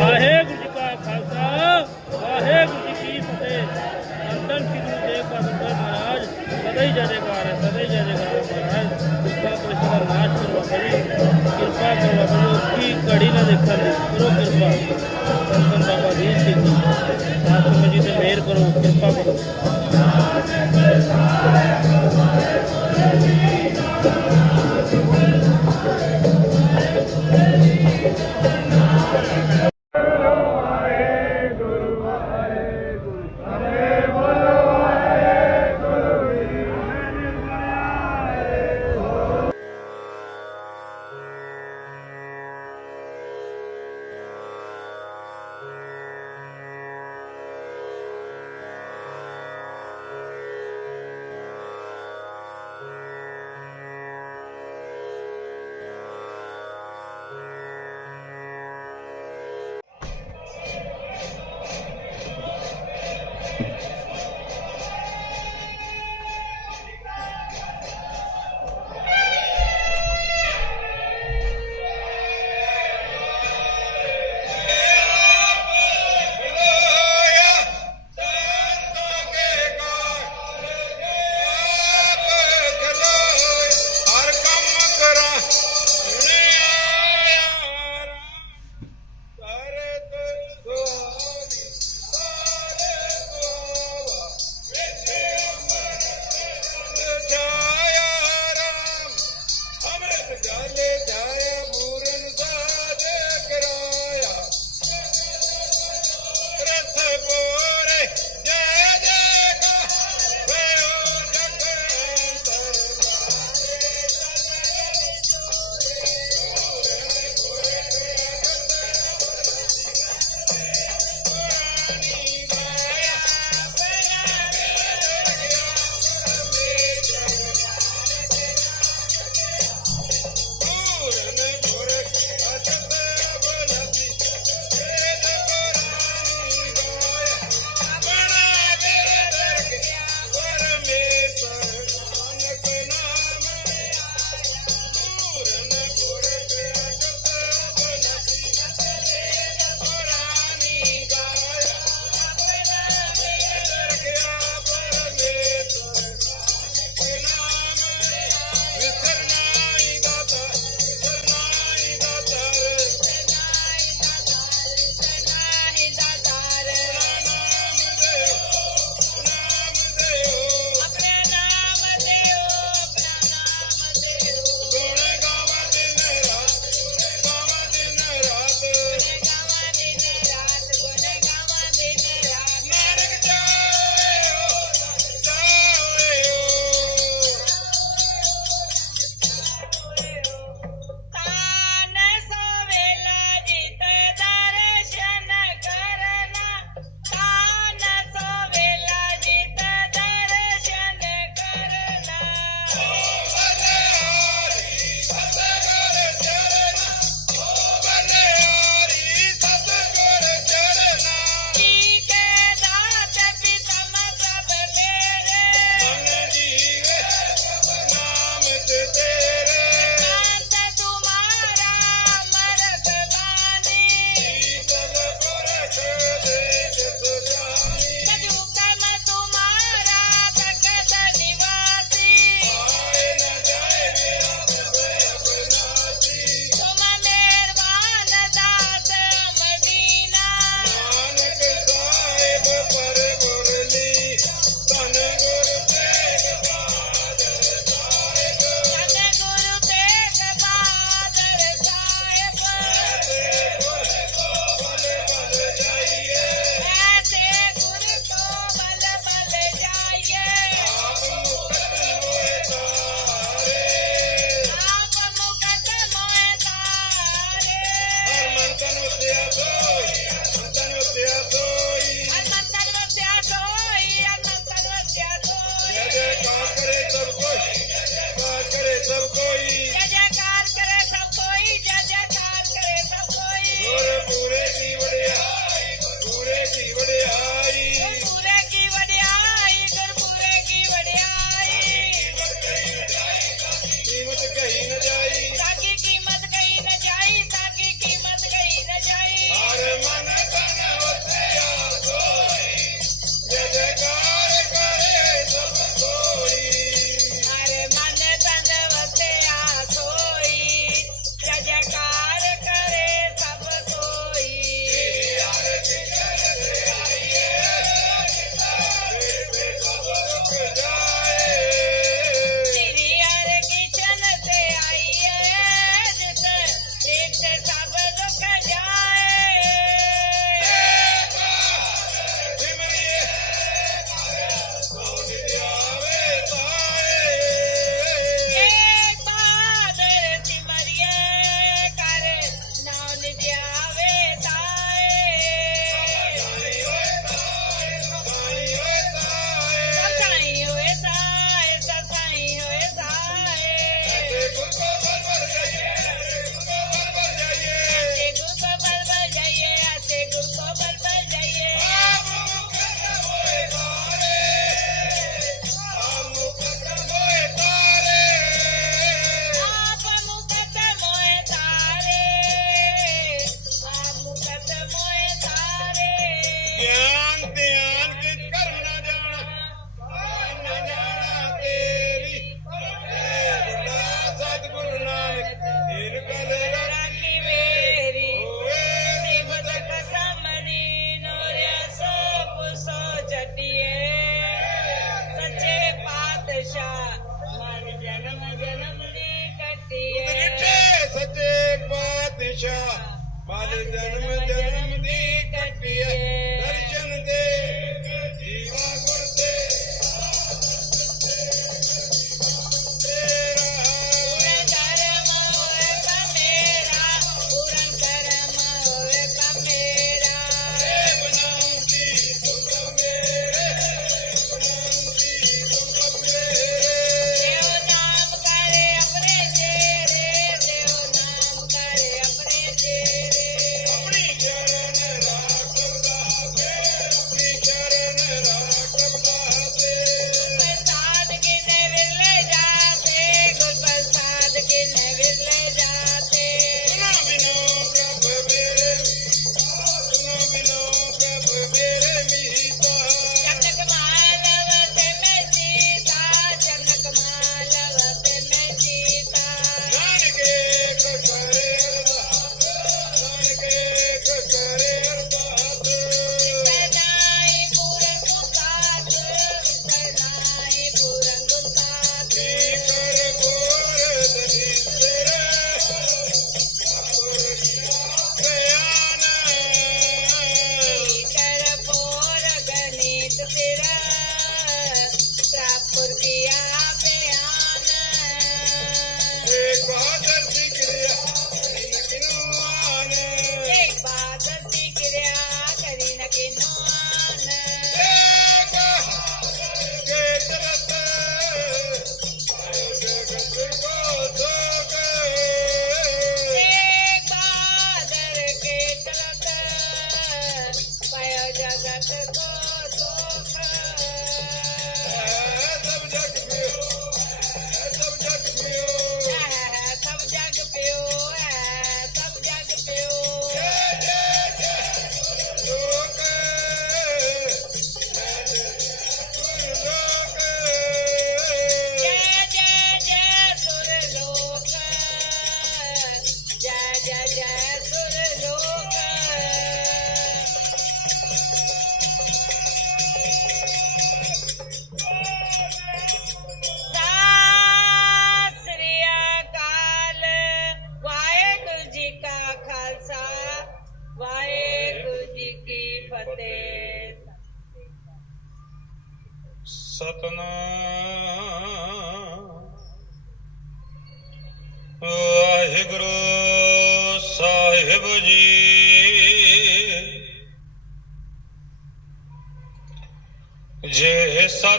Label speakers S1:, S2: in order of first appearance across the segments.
S1: ਵਾਹਿਗੁਰੂ ਜੀ ਕਾ ਖਾਲਸਾ, ਵਾਹਿਗੁਰੂ ਜੀ ਕੀ ਫਤਿਹ। ਅੰਦਰ ਸ੍ਰੀ ਗੁਰੂ ਦੇਵ ਬਹਾਦਰ ਮਹਾਰਾਜ, ਸਦਾ ਹੀ ਜੈਕਾਰ ਹੈ, ਸਦਾ ਹੀ ਜੈਕਾਰ ਹੈ ਮਹਾਰਾਜ। ਕਿਰਪਾ ਕਰੋ ਸਦਾ ਨਾਸ਼ ਕਰੋ ਕਰੀ, ਕਿਰਪਾ ਕਰੋ ਕਰੋ, ਕੀ ਕੜੀ ਨਾ ਦੇਖਣ ਦੀ, ਕਰੋ ਕਿਰਪਾ। ਸੰਤਨ ਬਾਬਾ ਦੀਪ ਸਿੰਘ ਜੀ ਸਾਥ ਵਿੱਚ ਤੇ ਮਿਹਰ ਕਰੋ।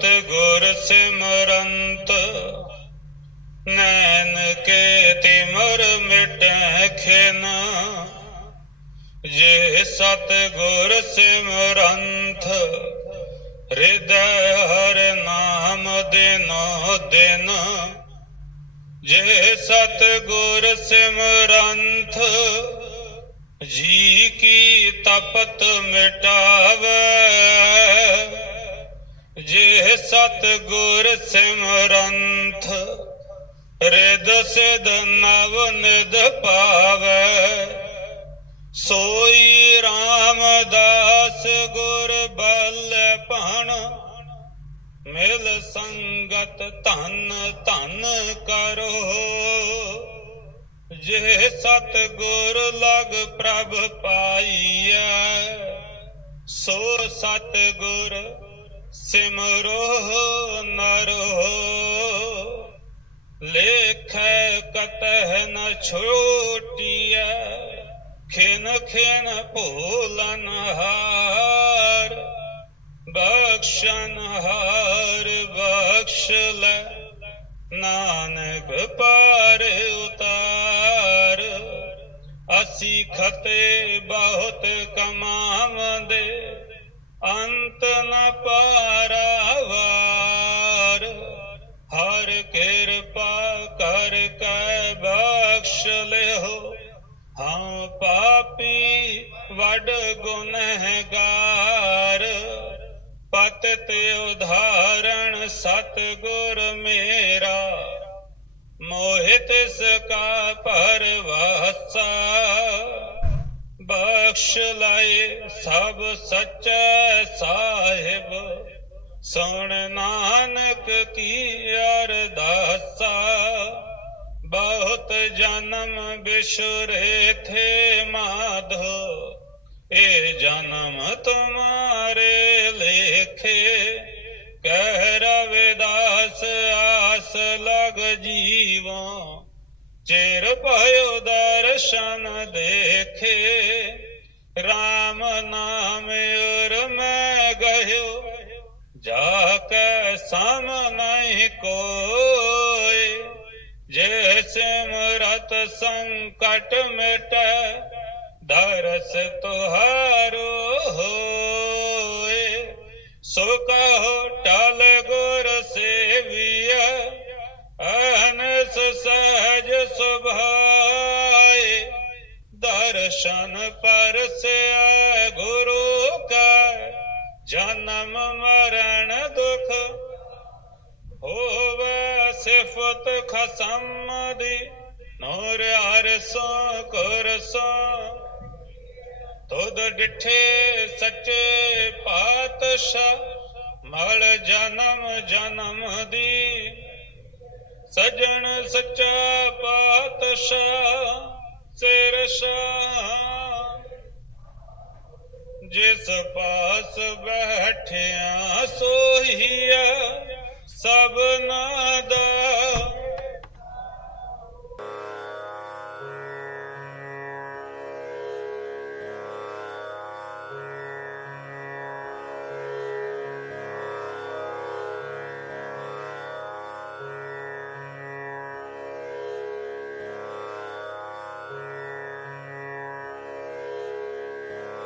S2: ਸਤ
S1: ਗੁਰ ਸਿਮਰੰਤ, ਨੈਣ ਕੇ ਤਿਮਰ ਮਿਟੈ ਖਿਨ। ਜੇ ਸਤ ਗੁਰ ਸਿਮਰੰਤ ਹਿਰਦੈ ਹਰ ਨਾਮ ਦਿਨੋ ਦਿਨ। ਜੇ ਸਤ ਗੁਰ ਸਿਮਰੰਥ, ਜੀ ਕੀ ਤਪਤ ਮਿਟਾਵੇ। ਜੇ ਸਤ ਗੁਰ ਸਿਮਰੰਥ ਰਿਦ ਸਿਦ ਨਵ ਨਿਦ ਪਾਵੇ ਸੋਈ ਰਾਮਦਾਸ ਗੁਰ ਬਲ ਭਣ, ਮਿਲ ਸੰਗਤ ਧਨ ਧਨ ਕਰੋ। ਜੇ ਸਤ ਗੁਰ ਲਗ ਪ੍ਰਭ ਪਾਈਐ, ਸੋ ਸਤ ਗੁਰ ਸਿਮਰੋ ਨਰੋ, ਲੇਖ ਕਤਹਿ ਨ ਛੋਟੀਐ, ਖਿਨ ਖਿਨ ਭੋਲਨ ਹਾਰ, ਬਖਸ਼ਨ ਹਾਰ ਬਖਸ਼ ਲੈ, ਨਾਨਕ ਪਾਰ ਉਤਾਰ। ਅਸੀਂ ਖਤੇ ਬਹੁਤ ਕਮਾਵਦੇ ਅੰਤ ਨ ਪਾਰਾਵਾਰ, ਹਰ ਕਿਰਪਾ ਕਰ ਕੈ ਬਖਸ਼ ਲਿਓ। ਹਾਂ ਪਾਪੀ ਵੱਡ ਗੁਨਹਗਾਰ ਪਤ ਤੇ ਉਧਾਰਣ ਸਤ ਗੁਰ ਮੇਰਾ ਮੋਹਿਤ ਸਕਾ ਪਰਵਾਸਾ ਬਖਸ਼ ਲਾਏ ਸਭ ਸੱਚੇ ਸਾਹਿਬ ਸੁਣ ਨਾਨਕ ਕੀ ਅਰਦਾਸਾ ਬਹੁਤ ਜਨਮ ਬਿਸ਼ੁਰੇ ਥੇ ਮਾ ਇਹ ਜਨਮ ਤੁਮਾਰੇ ਲੇਖੇ ਕਹਿ ਰਵਿਦਾਸ ਆਸ ਲਗ ਜੀਵੋ ਚਿਰ ਭਇਓ ਦਰਸ਼ਨ ਦੇਖੇ RAM ਨਾਮ ਉਰ ਮੈਂ ਗਇਓ ਜਾ ਕੇ ਸਮ ਨਹੀਂ ਕੋਇ ਜੇ ਸਿਮਰਤ ਸੰਕਟ ਮਿਟੈ ਦਰਸ ਤੁਹਾਰੋ ਹੋਏ ਸੋ ਕਹੋ ਟਲ ਦਰਸ਼ਨ ਪਰਸੈ ਗੁਰੂ ਕਾ, ਜਨਮ ਮਰਨ ਦੁਖ ਹੋਵੇ ਸਿਫਤ ਖਸਮ ਦੀ, ਨੂਰ ਅਰਸੋਂ ਕੁਰਸੋਂ ਤੁਧ ਡਿਠੇ ਸੱਚੇ ਪਾਤਸ਼ਾਹ, ਮਲ ਜਨਮ ਜਨਮ ਦੀ। ਸਜਣ ਸੱਚਾ ਪਾਤਸ਼ਾਹ ਸਿਰ ਸ਼ਾਹ ਜਿਸ ਪਾਸ ਬੈਠਿਆ ਸੋਹੀਆ ਸਭਨਾ ਦਾ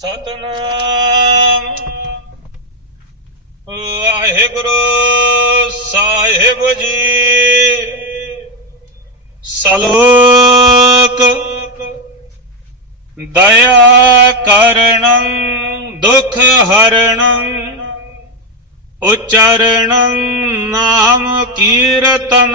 S1: ਸਤਨਾਮ। ਵਾਹਿਗੁਰੂ ਸਾਹਿਬ ਜੀ ਸਲੋਕ ਦਇਆ ਕਰਣੰ ਦੁਖ ਹਰਣੰ ਉਚਰਣੰ ਨਾਮ ਕੀਰਤਨ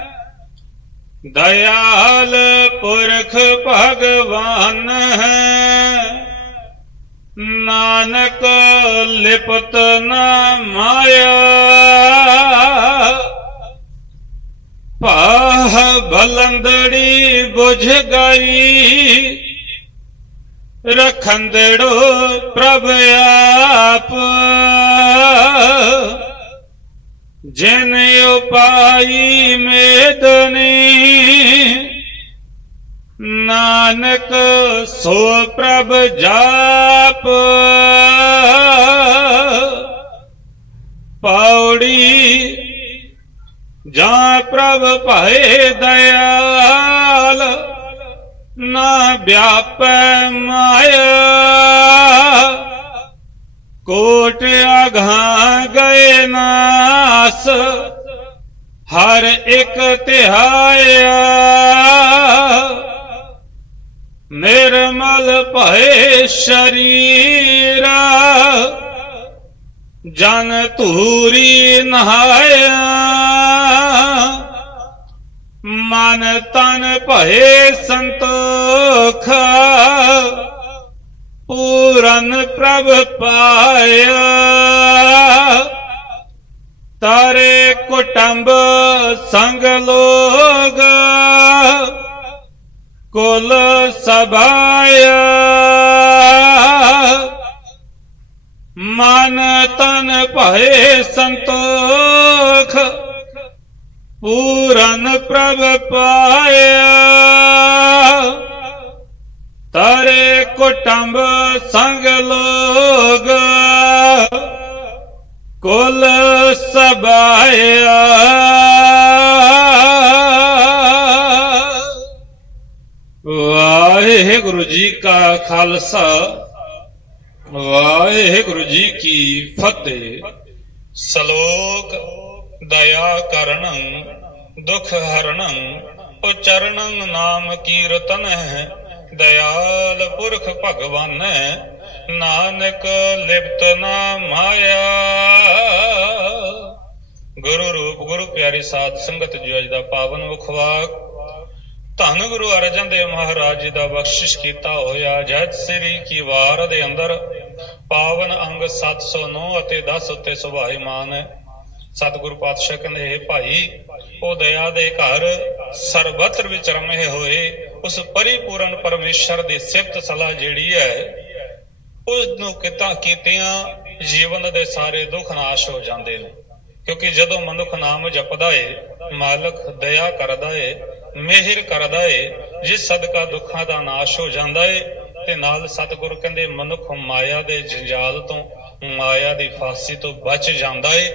S1: ਦਇਆਲ ਪੁਰਖ ਭਗਵਾਨ ਹੈ। ਨਾਨਕ ਲਿਪਤ ਨਾ ਮਾਇਆ। ਪਾਹ ਬਲੰਦੜੀ ਬੁਝ ਗਈ। ਰਖੰਦੜੋ ਪ੍ਰਭ ਆਪ। ਜਿਨ ਉਪਾਈ ਮੇਦਨੀ, ਨਾਨਕ ਸੋ ਪ੍ਰਭ ਜਾਪ। ਪੌੜੀ ਜਾਂ ਪ੍ਰਭ ਭਏ ਦਇਆਲ, ਨਾ ਵਿਆਪੈ ਮਾਇਆ। ਕੋਟ ਅਘਾਂ ਨਾਸ ਹਰ ਇੱਕ ਧਿਆਇਆ ਨਿਰਮਲ ਭਏ ਸ਼ਰੀਰਾ, ਜਨ ਧੂਰੀ ਨਹਾਇਆ। ਮਨ ਤਨ ਭਏ ਸੰਤੋਖ, ਪੂਰਨ ਪ੍ਰਭ ਪਾਇਆ। ਤਾਰੇ ਕੁਟੰਬ ਸੰਗ ਲੋਗ ਕੁਲ ਸਭਾਇਆ। ਮਨ ਤਨ ਭਏ ਸੰਤੋਖ, ਪੂਰਨ ਪ੍ਰਭ ਪਾਇਆ। ਤਾਰੇ ਕੁਟੰਬ ਸੰਗ ਲੋਗ ਕੁਲ ਸਬਾਇਆ ਵਾਹਿਗੁਰੂ ਜੀ ਕਾ ਖਾਲਸਾ, ਵਾਹਿਗੁਰੂ ਜੀ ਕੀ ਫਤਿਹ। ਸ਼ਲੋਕ ਦਇਆ ਕਰਣੰ ਦੁਖ ਹਰਣੰ ਉਚਰਣੰ ਨਾਮ ਕੀਰਤਨ ਹੈ। ਦਇਆਲ ਪੁਰਖ ਭਗਵਾਨ, ਨਾਨਕ ਲਿਪਤ ਨਾ ਮਾਇਆ। ਗੁਰੂ ਰੂਪ, ਗੁਰੂ ਪਿਆਰੀ ਸਾਧ ਸੰਗਤ ਜੀ ਅੱਜ ਦਾ ਪਾਵਨ ਮੁਖਵਾਕ। ਧੰਨ ਗੁਰੂ ਅਰਜਨ ਦੇਵ ਮਹਾਰਾਜ ਜੀ ਦਾ ਬਖਸ਼ਿਸ਼ ਕੀਤਾ ਹੋਇਆ। ਜੈਤ ਸ੍ਰੀ ਕੀ ਵਾਰ ਦੇ ਅੰਦਰ ਪਾਵਨ ਅੰਗ 709 ਅਤੇ 10 ਉੱਤੇ ਸੁਭਾਈਮਾਨ ਹੈ ਸਤਿਗੁਰੂ ਪਾਤਸ਼ਾਹ ਕਹਿੰਦੇ, ਹੈ ਭਾਈ, ਉਹ ਦਇਆ ਦੇ ਘਰ ਸਰਬਤਰ ਵਿੱਚ ਰਮੇ ਹੋਏ, ਉਸ ਪਰਿਪੂਰਨ ਪਰਮੇਸ਼ਰ ਦੀ ਸਿਫਤ ਸਲਾਹ ਜਿਹੜੀ ਹੈ ਉਸ ਨੂੰ ਕਿਤਾ ਕੀਤਿਆਂ, ਜੀਵਨ ਦੇ ਸਾਰੇ ਦੁੱਖ ਨਾਸ਼ ਹੋ ਜਾਂਦੇ ਨੇ। ਕਿਉਂਕਿ ਜਦੋਂ ਮਨੁੱਖ ਨਾਮ ਜਪਦਾ ਏ, ਮਾਲਕ ਦਇਆ ਕਰਦਾ ਏ, ਮਿਹਰ ਕਰਦਾ ਏ, ਜਿਸ ਸਦਕਾ ਦੁੱਖਾਂ ਦਾ ਨਾਸ਼ ਹੋ ਜਾਂਦਾ ਏ, ਤੇ ਨਾਲ ਸਤਿਗੁਰ ਕਹਿੰਦੇ ਮਨੁੱਖ ਮਾਇਆ ਦੇ ਜੰਜਾਲ ਤੋਂ, ਮਾਇਆ ਦੀ ਫਾਸੀ ਤੋਂ ਬਚ ਜਾਂਦਾ ਏ,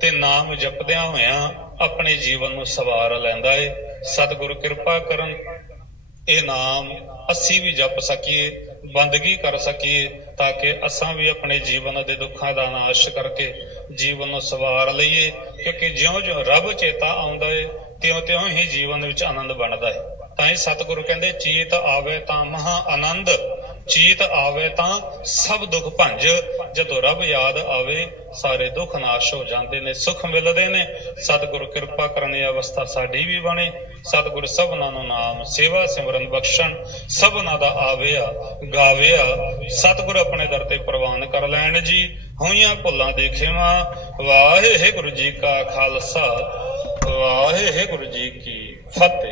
S1: ਤੇ ਨਾਮ ਜਪਦਿਆਂ ਹੋਇਆਂ ਆਪਣੇ ਜੀਵਨ ਨੂੰ ਸਵਾਰ ਲੈਂਦਾ ਏ। ਸਤਿਗੁਰ ਕਿਰਪਾ ਕਰਨ ਇਹ ਨਾਮ ਅਸੀਂ ਵੀ ਜਪ ਸਕੀਏ, ਬੰਦਗੀ ਕਰ ਸਕੀਏ, ਤਾਂ ਕਿ ਅਸਾਂ ਵੀ ਆਪਣੇ ਜੀਵਨ ਦੇ ਦੁੱਖਾਂ ਦਾ ਨਾਸ਼ ਕਰਕੇ ਜੀਵਨ ਨੂੰ ਸਵਾਰ ਲਈਏ, ਕਿਉਂਕਿ ਜਿਉਂ-ਜਿਉਂ ਰੱਬ ਚੇਤਾ ਆਉਂਦਾ ਏ, ਤਿਉਂ-ਤਿਉਂ ਹੀ ਜੀਵਨ ਵਿੱਚ ਆਨੰਦ ਬਣਦਾ ਹੈ ਤਾਂ ਹੀ ਸਤਿਗੁਰੂ ਕਹਿੰਦੇ, ਚੇਤ ਆਵੇ ਤਾਂ ਮਹਾ ਆਨੰਦ। ਚੀਤ ਆਵੇ ਤਾਂ ਸਭ ਦੁੱਖ ਭੰਜ। ਜਦੋਂ ਰੱਬ ਯਾਦ ਆਵੇ, ਸਾਰੇ ਦੁੱਖ ਨਾਸ਼ ਹੋ ਜਾਂਦੇ ਨੇ, ਸੁਖ ਮਿਲਦੇ ਨੇ। ਸਤਿਗੁਰ ਕਿਰਪਾ ਕਰਨ ਦੀ ਅਵਸਥਾ ਸਾਡੀ ਵੀ ਬਣੇ। ਸਤਿਗੁਰ ਸਭਨਾਂ ਨੂੰ ਨਾਮ ਸੇਵਾ ਸਿਮਰਨ ਬਖਸ਼ਣ। ਸਭਨਾਂ ਦਾ ਆਵਿਆ, ਗਾਵਿਆ, ਸਤਿਗੁਰ ਆਪਣੇ ਦਰ ਤੇ ਪ੍ਰਵਾਨ ਕਰ ਲੈਣ ਜੀ। ਹੋਈਆਂ ਭੁੱਲਾਂ ਦੇ ਵਾਹਿਗੁਰੂ ਜੀ ਕਾ ਖਾਲਸਾ, ਵਾਹਿਗੁਰੂ ਜੀ ਕੀ ਫਤਿਹ।